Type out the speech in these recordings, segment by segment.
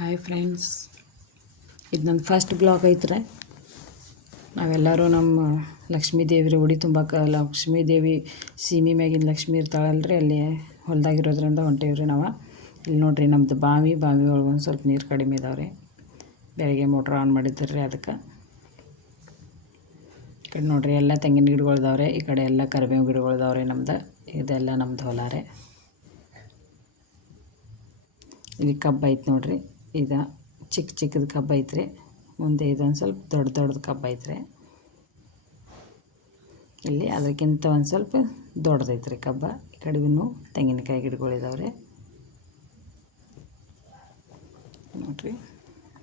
Hi friends, ಇದು ನನ್ನ first blog ಐತ್ರೆ. ನಾವೆಲ್ಲರೂ ನಮ್ಮ ಲಕ್ಷ್ಮೀ ದೇವಿ ಉಡಿ ತುಂಬಕ್ಕೆ ಲಕ್ಷ್ಮೀ ದೇವಿ ಸೀಮೆ ಮ್ಯಾಗಿನ ಲಕ್ಷ್ಮೀ ಇರ್ತಾಳಲ್ರಿ, ಅಲ್ಲಿ ಹೊಲದಾಗಿರೋದ್ರಿಂದ ಹೊಂಟೇವ್ರಿ ನಾವು. ಇಲ್ಲಿ ನೋಡಿರಿ, ನಮ್ಮದು ಬಾವಿ ಒಳಗೆ ಒಂದು ಸ್ವಲ್ಪ ನೀರು ಕಡಿಮೆ ಇದಾವ್ರಿ. ಬೆಳಗ್ಗೆ ಮೋಟ್ರ್ ಆನ್ ಮಾಡಿದ್ರಿ ಅದಕ್ಕೆ. ಈ ಕಡೆ ನೋಡಿರಿ, ಎಲ್ಲ ತೆಂಗಿನ ಗಿಡಗಳಿದಾವ್ರೆ. ಈ ಕಡೆ ಎಲ್ಲ ಕರಿಬೇವು ಗಿಡಗಳಿದಾವ್ರಿ. ನಮ್ದು ಇದೆಲ್ಲ ನಮ್ದು ಹೊಲ ರೀ. ಇಲ್ಲಿ ಕಬ್ಬು ಐತೆ ನೋಡಿರಿ. ಇದು ಚಿಕ್ಕದು ಕಬ್ಬು ಐತ್ರಿ. ಮುಂದೆ ಇದೊಂದು ಸ್ವಲ್ಪ ದೊಡ್ಡದು ಕಬ್ಬು ಐತ್ರಿ. ಇಲ್ಲಿ ಅದಕ್ಕಿಂತ ಒಂದು ಸ್ವಲ್ಪ ದೊಡ್ಡದೈತ್ರಿ ಕಬ್ಬ. ಈ ಕಡೆಗೂ ತೆಂಗಿನಕಾಯಿ ಗಿಡಗಳಿದಾವ್ರಿ ನೋಡಿರಿ.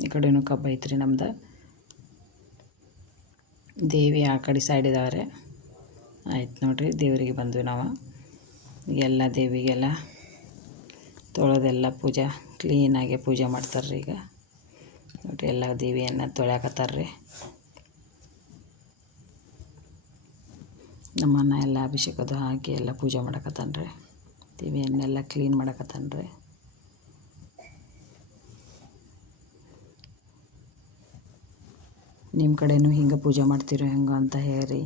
ಈ ಕಡೆಯೂ ಕಬ್ಬು ಐತ್ರಿ ನಮ್ದು. ದೇವಿ ಆ ಕಡೆ ಸೈಡ್ ಇದಾವ್ರೆ. ಆಯ್ತು ನೋಡಿರಿ, ದೇವರಿಗೆ ಬಂದ್ವಿ ನಾವು. ಎಲ್ಲ ದೇವಿಗೆಲ್ಲ ತೊಳೆದೆಲ್ಲ ಪೂಜೆ ಕ್ಲೀನಾಗಿ ಪೂಜೆ ಮಾಡ್ತಾರೆ ರೀ. ಈಗ ನೋಡಿರಿ, ಎಲ್ಲ ದೇವಿಯನ್ನು ತೊಳ್ಯಾಕತ್ತಾರ್ರಿ. ನಮ್ಮನ್ನ ಎಲ್ಲ ಅಭಿಷೇಕದ ಹಾಕಿ ಎಲ್ಲ ಪೂಜೆ ಮಾಡಕತ್ತಾನ್ರಿ. ದೇವಿಯನ್ನೆಲ್ಲ ಕ್ಲೀನ್ ಮಾಡಕತ್ತಾನ್ರಿ. ನಿಮ್ಮ ಕಡೆನೂ ಹಿಂಗೆ ಪೂಜೆ ಮಾಡ್ತೀರೋ ಹೆಂಗೆ ಅಂತ ಹೇಳಿ.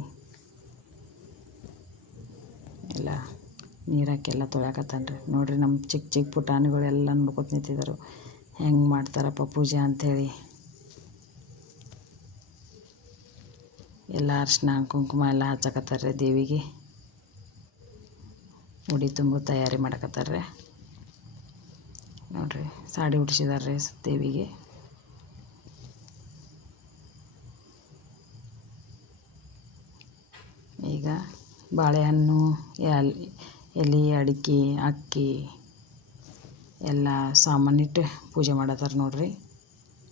ಎಲ್ಲ ನೀರಾಕೆಲ್ಲ ತೊಳ್ಯಾಕತ್ತಾನ್ರಿ. ನೋಡಿರಿ, ನಮ್ಮ ಚಿಕ್ಕ ಪುಟಾಣಿಗಳೆಲ್ಲ ನೋಡ್ಕೊತ ನಿಂತಿದ್ದಾರೆ ಹೆಂಗೆ ಮಾಡ್ತಾರಪ್ಪ ಪೂಜೆ ಅಂಥೇಳಿ. ಎಲ್ಲ ಅರ್ಶಿನ ಕುಂಕುಮ ಎಲ್ಲ ಹಚ್ಚಕತ್ತಾರ್ರಿ ದೇವಿಗೆ. ಉಡಿ ತುಂಬು ತಯಾರಿ ಮಾಡಕತ್ತಾರ್ರಿ. ನೋಡಿರಿ, ಸಾಡಿ ಉಡಿಸಿದಾರ್ರಿ ದೇವಿಗೆ. ಈಗ ಬಾಳೆಹಣ್ಣು, ಎಲೆ, ಅಡಿಕೆ, ಅಕ್ಕಿ ಎಲ್ಲ ಸಾಮಾನಿಟ್ಟು ಪೂಜೆ ಮಾಡತ್ತಾರ ನೋಡ್ರಿ.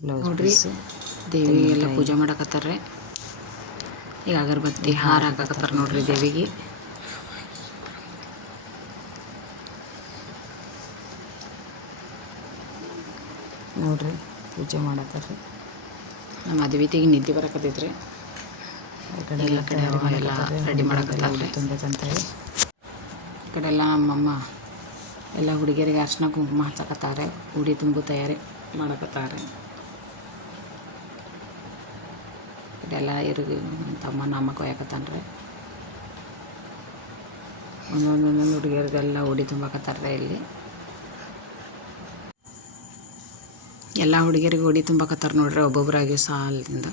ಬ್ಲೌಸ್ ನೋಡ್ರಿ, ದೇವಿಗೆಲ್ಲ ಪೂಜೆ ಮಾಡಕತ್ತಾರ್ರಿ. ಈಗ ಅಗರಬತ್ತಿ ಹಾರ ಹಾಕಕತ್ತಾರ ನೋಡ್ರಿ ದೇವಿಗೆ. ನೋಡ್ರಿ, ಪೂಜೆ ಮಾಡತ್ತಾರ್ರಿ. ನಮ್ಮ ಅದ್ವಿತಿಗೆ ನಿದ್ದೆ ಬರಕತ್ತೈತ್ರಿ. ಈ ಕಡೆ ಎಲ್ಲ ರೆಡಿ ಮಾಡಕತ್ತಾರ್ರಿ ತುಂಬಬೇಕಂತೇಳಿ. ಈ ಕಡೆ ಎಲ್ಲ ನಮ್ಮಮ್ಮ ಎಲ್ಲ ಹುಡುಗಿಯರಿಗೆ ಅರ್ಶಿನ ಕುಂಕುಮ ಹಚ್ಚಕತ್ತಾರೆ. ಉಡಿ ತುಂಬು ತಯಾರಿ ಮಾಡಕತ್ತಾರೆ. ಇದೆಲ್ಲ ಇವ್ರಿಗೆ ನಮ್ಮ ತಮ್ಮ ನಮ್ಮ ಕೊಯ್ಯಕತ್ತಾನ್ರಿ. ಒಂದೊಂದು ಹುಡುಗಿಯರಿಗೆಲ್ಲ ಉಡಿ ತುಂಬಕತ್ತಾರ್ರಿ. ಇಲ್ಲಿ ಎಲ್ಲ ಹುಡುಗಿಯರಿಗೆ ಉಡಿ ತುಂಬಕತ್ತಾರ ನೋಡ್ರಿ, ಒಬ್ಬೊಬ್ಬರಾಗಿ ಸಾಲಿಂದ.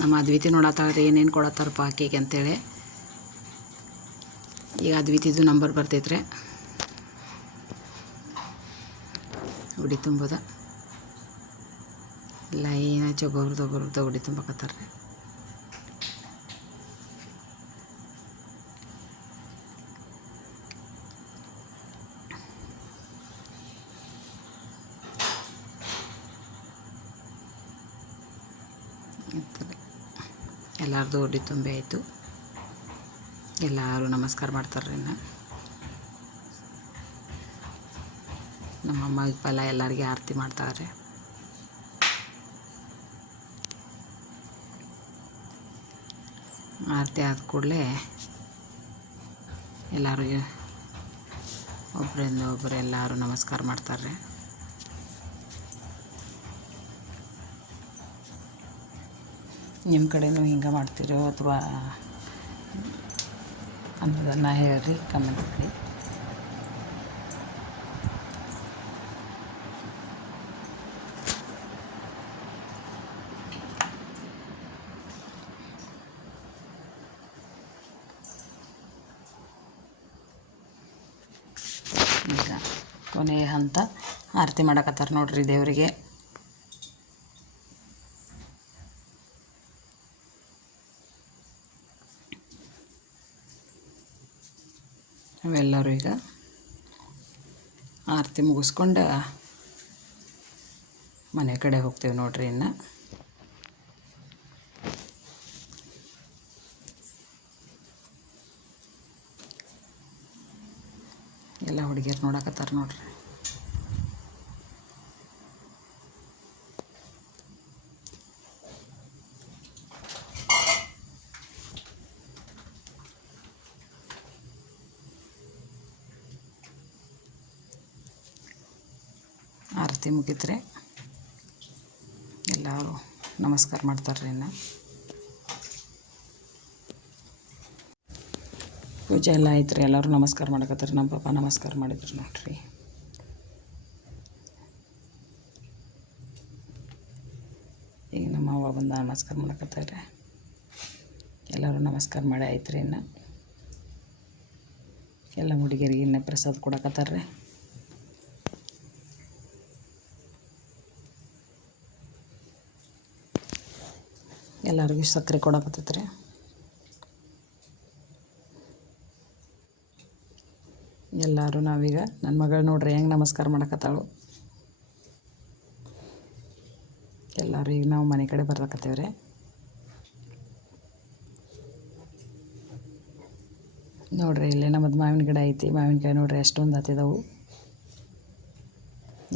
ನಮ್ಮ ಅದ್ವಿತಿ ನೋಡತ್ತಾರ್ರಿ ಏನೇನು ಕೊಡತ್ತಾರಪ್ಪ ಆಕೆಗೆ ಅಂತೇಳಿ. ಈಗ ಅದ್ವಿತಿದು ನಂಬರ್ ಬರ್ತೈತ್ರಿ ಉಡಿ ತುಂಬೋದ. ಲೈನ್ ಹಚ್ಚಿ ಒಬ್ಬೊಬ್ರದ್ದು ಉಡಿ ತುಂಬಕತ್ತಾರ್ರಿ. ಎಲ್ಲರದು ಉಡಿ ತುಂಬಿ ಆಯಿತು. ಎಲ್ಲರೂ ನಮಸ್ಕಾರ ಮಾಡ್ತಾರ್ರಿ. ನಮ್ಮಮ್ಮ ಪಲ್ಲ ಎಲ್ಲರಿಗೆ ಆರತಿ ಮಾಡ್ತಾರೆ. ಆರತಿ ಆದ ಕೂಡಲೇ ಎಲ್ಲರಿಗೆ ಒಬ್ಬರಿಂದ ಒಬ್ಬರು ಎಲ್ಲರೂ ನಮಸ್ಕಾರ ಮಾಡ್ತಾರೆ. ನಿಮ್ಮ ಕಡೆನೂ ಹಿಂಗೆ ಮಾಡ್ತೀರೋ ಅಥವಾ ಅನ್ನೋದನ್ನು ಹೇಳ್ರಿ, ಕಮೆಂಟ್ ಮಾಡಿ. ಈಗ ಕೊನೆಯ ಹಂತ ಆರತಿ ಮಾಡಕತ್ತಾರ ನೋಡ್ರಿ ದೇವರಿಗೆ. ನಾವೆಲ್ಲರೂ ಈಗ ಆರತಿ ಮುಗಿಸ್ಕೊಂಡು ಮನೆ ಕಡೆ ಹೋಗ್ತೇವೆ ನೋಡ್ರಿ. ಇನ್ನು ಎಲ್ಲ ಹುಡುಗಿಯರು ನೋಡಕತ್ತಾರ ನೋಡ್ರಿ. ಆರತಿ ಮುಗಿತ್ರೆ. ಎಲ್ಲರೂ ನಮಸ್ಕಾರ ಮಾಡ್ತಾರೆ ಇನ್ನು ಪೂಜೆ ಎಲ್ಲ ಆಯ್ತು ರೀ. ಎಲ್ಲರೂ ನಮಸ್ಕಾರ ಮಾಡಕತ್ತಾರೆ. ನಮ್ಮ ಪಾಪ ನಮಸ್ಕಾರ ಮಾಡಿದ್ರು ನೋಡ್ರಿ. ಈಗ ನಮ್ಮ ಅವ್ವ ಬಂದು ನಮಸ್ಕಾರ ಮಾಡಕತ್ತಾರೆ. ಎಲ್ಲರೂ ನಮಸ್ಕಾರ ಮಾಡಿ ಆಯ್ತು ರೀ. ಇನ್ನು ಎಲ್ಲ ಹುಡುಗಿಯರಿಗೆ ಇನ್ನೂ ಪ್ರಸಾದ ಕೊಡಕತ್ತಾರೆ. ಎಲ್ಲರಿಗೂ ಸಕ್ಕರೆ ಕೊಡಕತ್ತೈತೆ ರೀ. ಎಲ್ಲರೂ ನಾವೀಗ ನನ್ನ ಮಗಳು ನೋಡ್ರಿ ಹೆಂಗೆ ನಮಸ್ಕಾರ ಮಾಡಕತ್ತಾಳು. ಎಲ್ಲರೂ ಈಗ ನಾವು ಮನೆ ಕಡೆ ಬರ್ಲಕತ್ತೇವೆ ರೀ. ನೋಡ್ರಿ ಇಲ್ಲೇ ನಮ್ಮದು ಮಾವಿನ ಗಿಡ ಐತಿ. ಮಾವಿನಕಾಯಿ ನೋಡ್ರಿ ಎಷ್ಟೊಂದು ಹತ್ತಿದವು.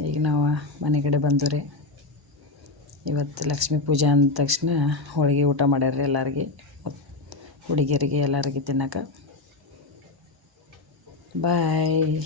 ಈಗ ನಾವು ಮನೆ ಕಡೆ ಬಂದು ರೀ. ಇವತ್ತು ಲಕ್ಷ್ಮೀ ಪೂಜೆ ಅಂದ ತಕ್ಷಣ ಹೋಳಿಗೆ ಊಟ ಮಾಡ್ಯಾರ್ರಿ ಎಲ್ಲರಿಗೆ, ಹುಡುಗಿಯರಿಗೆ ಎಲ್ಲರಿಗೆ ತಿನ್ನಕ್ಕೆ. ಬಾಯ್.